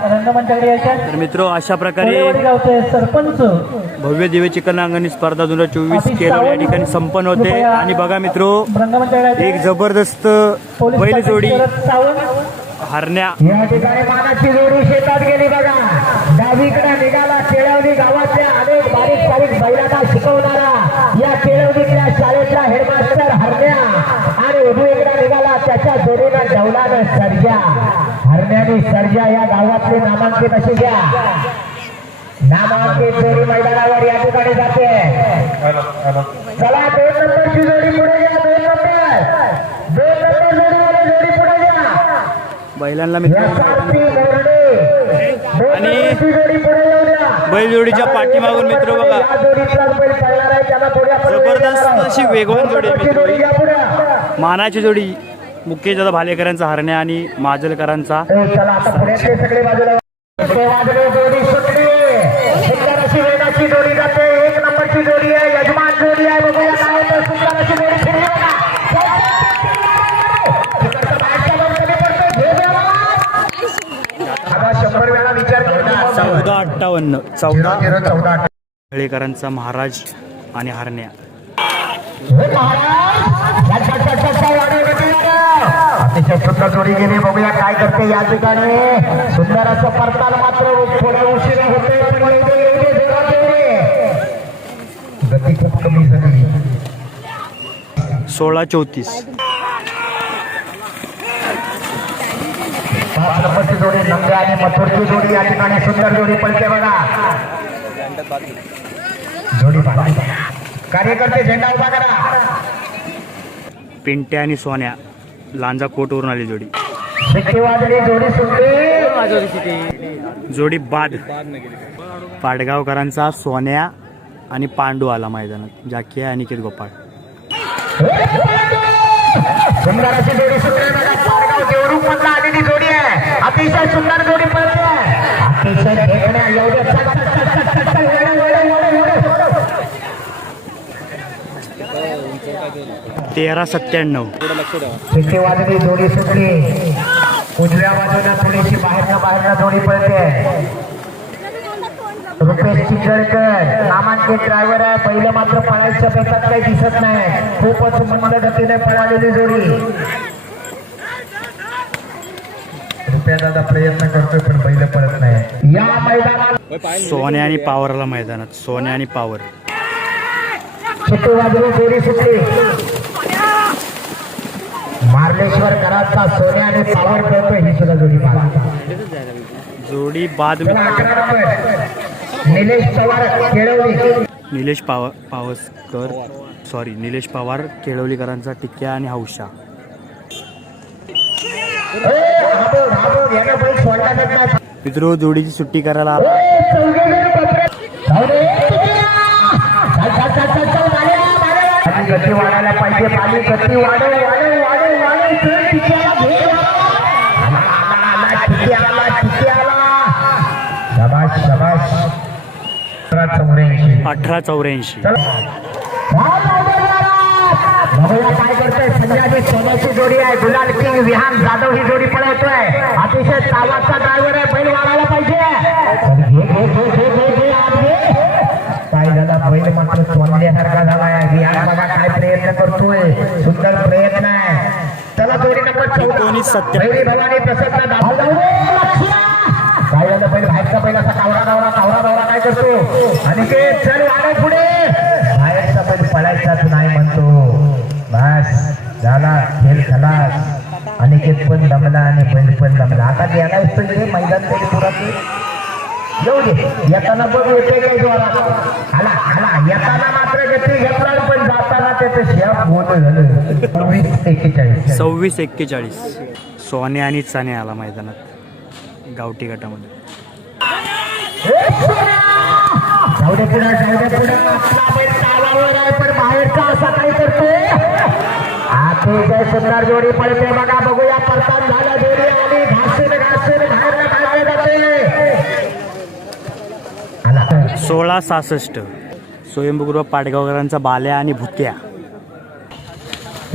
तर मित्र अशा प्रकारे सरपंच. भव्य दिवे चिकन अंगणी स्पर्धा दोन हजार चोवीस केरळ या ठिकाणी संपन्न होते. आणि बघा मित्रो एक जबरदस्त बैल जोडी हरण्या. या ठिकाणी मानाची जोडी शेतात गेली बघा. डावीकडे निघाला केळवली गावातल्या अनेक बारीक बारीक बैलांना शिकवणारा या केळवलीतल्या हेडमास्टर हरण्या. आणि उजवीकडे निघाला त्याच्या जोडीनं सर्जा. हरण्याने सर्जा या गावातले नामांकित असे घ्या. नामांकित जोडी मैदानावर या ठिकाणी जाते. चला दोन नंबरची जोडी पुढे घ्या दोन नंबर. दोन नंबर जोडीवाले जोडी पुढे घ्या. बैलांना मोरडे आणि आणि जोडी पुढे येऊ द्या. बैलजोडीच्या पाठीमागून मित्र बघा. बैल जबरदस्त. अशी वेगवान जोडी मित्र. मानाची जोडी. मुख्यदादा भालेकरांचा हरण्या आणि माजलकरांचा हो, चौदा अठ्ठावन्न चौदा चौदा भालेकरांचा महाराज आणि हरण्या हे महाराज या छट छट छट छट वाढव गती वाढव. अतिशय सुंदर जोडी गेली बघूया काय करते या ठिकाणी. सुंदर असं परताल मात्र थोडा उशीर होते. गती खूप कमी झाली. सोळा चौतीस. पाच जोडी नंद्या आणि मथुरची जोडी या ठिकाणी सुंदर जोडी पडते बघा. जोडी. कार्यकर्ते झेंडा उभा करा. पिंट्या आणि सोन्या. लांजा कोटवरून आली जोडी. जोडी बाद. पाडगावकरांचा सोन्या आणि पांडू आला मैदानात. जाकी आणि अनिकेत गोपाळ. सुंदर जोडी सुटली बघा पारगाव देवरूप मधला आलेली जोडी आहे अतिशय सुंदर जोडी पळते अतिशय देखण्या एवढे चल, चल, चल, चल, चल, चल, वळे, वळे, वळे, वळे. तेरा सत्त्याण्णव. शिट्टी वाजली जोडी सुटली उजव्या बाजूला थोडीशी बाहेरनं बाहेरनं जोडी पळते. रुपेश नामांकित ड्रायव्हर आहे. पहिलं मात्र पळायच्या बेतात काही दिसत नाही. खूपच मंद गतीने पळालेली जोडी. प्रयत्न करतोय पण पहिलं पळत नाही. या मैदानात सोन्या आणि पावर आला मैदानात. सोन्या आणि पावर वाजली जोडी सुटली. मार्लेश्वर आणि पावर ही सुद्धा जोडी जोडी बाद निलेश पवार केळवली. निलेश पाव पावसकर सॉरी निलेश पवार केळवलीकरांचा टिक्या आणि हौशा. मित्र जोडीची सुट्टी करायला पाणी गती वाढायला पाहिजे. पाणी गती वाढव वाढव वाढव. वाढव अठरा चौऱ्याऐंशी. काय करतोय? सोन्याची जोडी आहे. गुलाल किंग विहान जाधव ही जोडी पळवतोय. अतिशय तावाचा ड्रायव्हर आहे. बैल वाढायला पाहिजे घे, घे, घे, घे, घे, घे, आत घे. काय झाला बैल मात्र सोडण्यासारखा झालाय विहान बघा काय प्रयत्न करतोय. सुंदर प्रयत्न आहे. चला जोडी नंबर चौदा. भैरी भवानी प्रसन्न काय झालं बैल बाहेरचा बैल असा कावरा दावरा कावरा दावरा काय करतो? आणि ते चल वाढव पुढे. बाहेरचा बैल पळायचाच नाही म्हणतो. बस झाला खेळ खलास अनिकेत पण दमला आणि बैल पण दमला. आता गेला पहिले मैदान तरी पुरात येऊ दे. येताना बघ येते काय जोरात. आला आला. येताना मात्र गती घेतला पण जाताना सव्वीस एक्केचाळीस. सोन्या आणि चाने आला मैदानात गावठी गटामध्ये. अतिशय सुंदर जोडी पडते बघा बघूया परतान झाला जोडी आली घासून घासून बाहेर काढले जाते आला सोळा सहासष्ट. स्वयंभूगृह पाडगावकरांचा बाल्या आणि भुत्या.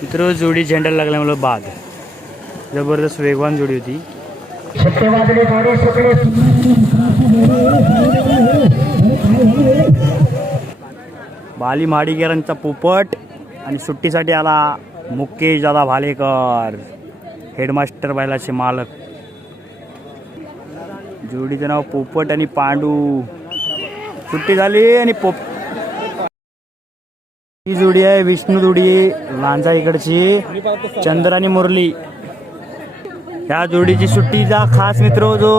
मित्र जोडी झेंडा लागल्यामुळे बाद जबरदस्त वेगवान जोडी होती. बाली माडीकरांचा पोपट आणि सुट्टीसाठी आला मुकेश दादा भालेकर हेडमास्टर बैलाचे मालक. जोडीचं नाव पोपट आणि पांडू. सुट्टी झाली आणि पोप ही जोडी आहे विष्णू जोडी लांजा इकडची चंद्र आणि मुरली. ह्या जोडीची सुट्टीचा खास मित्र जो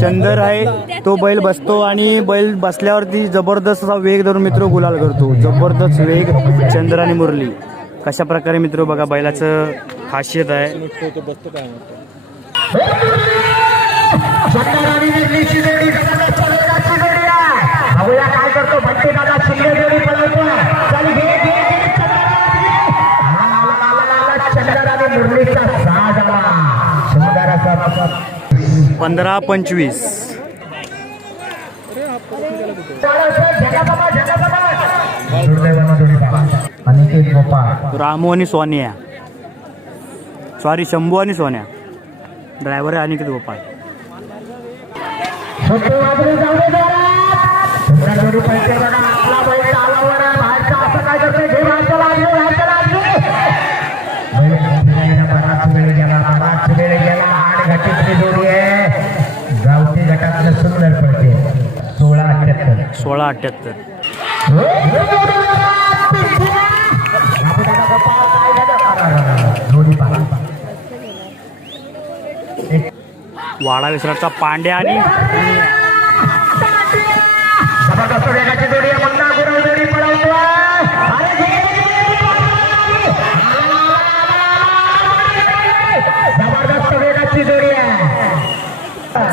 चंदर आहे तो बैल बसतो आणि बैल बसल्यावरती जबरदस्त असा वेग धरून मित्र गुलाल करतो. जबरदस्त वेग चंद्र आणि मुरली. कशा प्रकारे मित्र बघा बैलाचं खासियत आहे. पंधरा पंचवीस. अनिकेत गोपाळ रामू आणि सोन्या. सॉरी शंभू आणि सोन्या. ड्रायव्हर आहे अनिकेत गोपाळ. सुट्टी सोळा अठ्ठ्याहत्तर वाडा विसरचा पांड्या आणि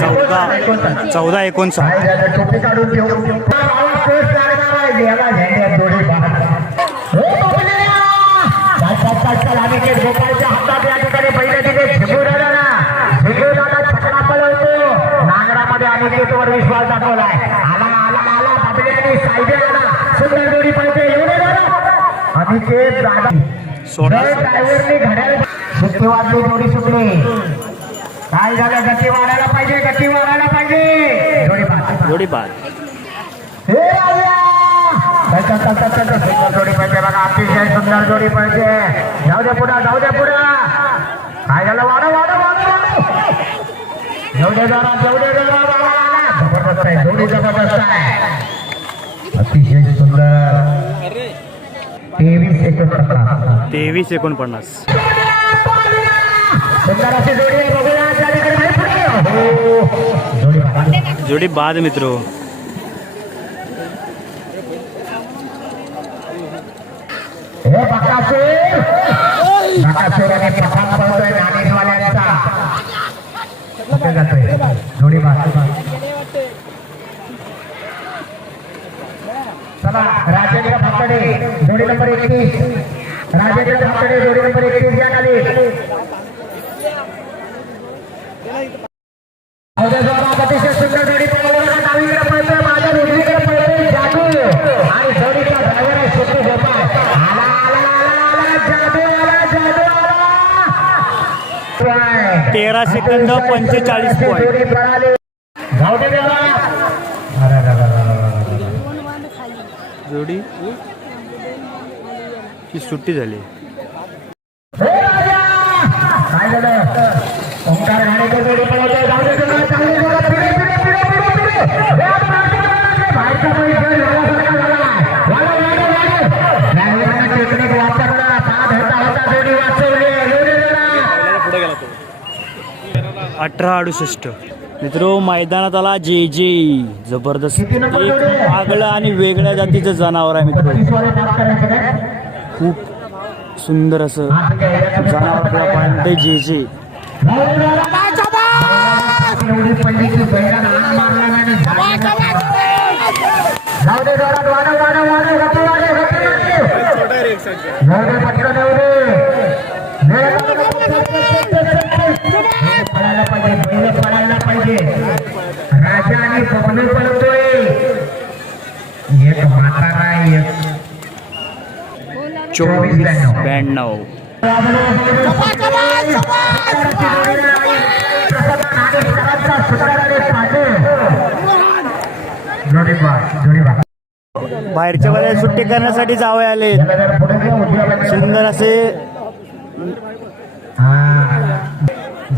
चौदा चौदा एकोणसाठ. याला हो! चल, गोपाळच्या हातात या ठिकाणी पहिले तिथे छकडा पळवतो नांगरामध्ये अनिकेतवर विश्वास दाखवलाय आला आला आला बाबल्याने सायदे आला सुंदर जोडी पळते एवढे दादा अनिकेत दादा सोळा ड्रायव्हरने घड्याळ सुट्टी वाजली जोडी सुटली काय झालं गती वाढायला पाहिजे गती वाढायला पाहिजे जोडी बाद जोडी बाद हे राजा! चल, चल, चल, चल, चल, चल. सुंदर जोडी पाहिजे बघा अतिशय सुंदर जोडी पाहिजे जाऊ दे पुढं जाऊ दे पुढं काय झालं वाढ वाढ वाढ जाऊ दे जरा जाऊ दे जरा बाबा आला. जबरदस्त आहे जोडी जबरदस्त आहे अतिशय सुंदर तेवीस एकोणपन्नास तेवीस एकोणपन्नास सुंदर अशी जोडी आहे बघूया. हो. जोडी बाद मित्र हे बकासूर बकासूर आणि प्रसाद पळतोय नाणेजवाल्यांचा कुठे जातोय? जोडी बाद चला राजेंद्र भाकडे. जोडी नंबर एकतीस. राजेंद्र भाकडे जोडी नंबर एकतीस या खाली अवघ्या जोरात अतिशय सुंदर जोडी पळवणारा डावीकडे पळतोय माझ्या उजवीकडे पळतोय जादू आणि जोडीचा ड्रायव्हर आहे सुट्टी गोपाळ आला आला आला आला जादू आला जादू आला तेरा सेकंद पंचेचाळीस पॉईंट जोडी ची सुट्टी झाली. अठरा अडुसष्ट. मित्रो मैदानात आला जे जे. जबरदस्त. आगळं आणि वेगळ्या जातीचं जनावर आहे मित्र. खूप सुंदर असं जनावर पाहिजे जे जे. छोटा चोवीस ब्याण्णव. बाहेरच्या बाहेर सुट्टी करण्यासाठी जावे आले सुंदर असे.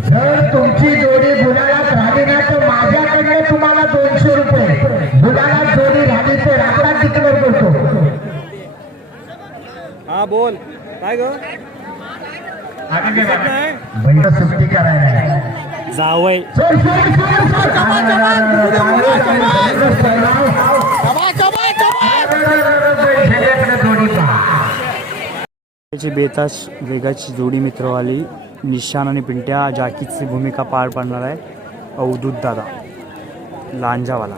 जर तुमची जोडी गुलाबात राहिली ना तर माझ्याकडे तुम्हाला दोनशे रुपये. गुलाबात जोडी राहिली तर आपला तिकडे करतो हा बोल काय ग बैल सुट्टी करायला जावय बेतास वेगाची जोडी मित्र आली निशान आणि पिंट्या जाकीची भूमिका पार पाडणार आहे अवधूत दादा लांजावाला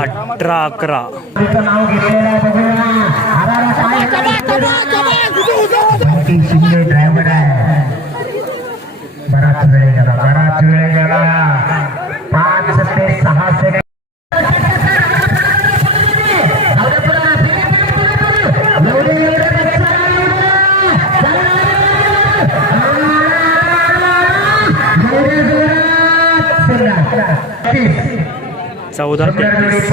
अठरा अकरा. ड्रायव्हर आहे बराच वेळ गेला बराच वेळ गेला पाच ते सहा सेकंद चौदा तेहतीस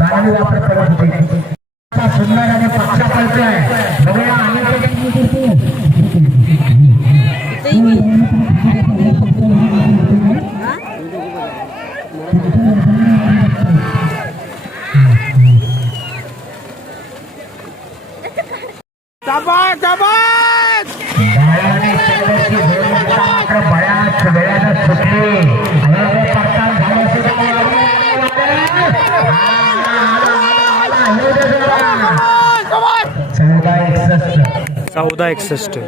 चांगली वापर करत होती सुंदर आणि पक्षा पळतोय बघूया आणि बाळाने चंद्रची जोडी आता मात्र बऱ्याच वेळानं सुटली अयोध्ये पडताळ झालं सुद्धा चौदा एकसष्ट चौदा एकसष्ट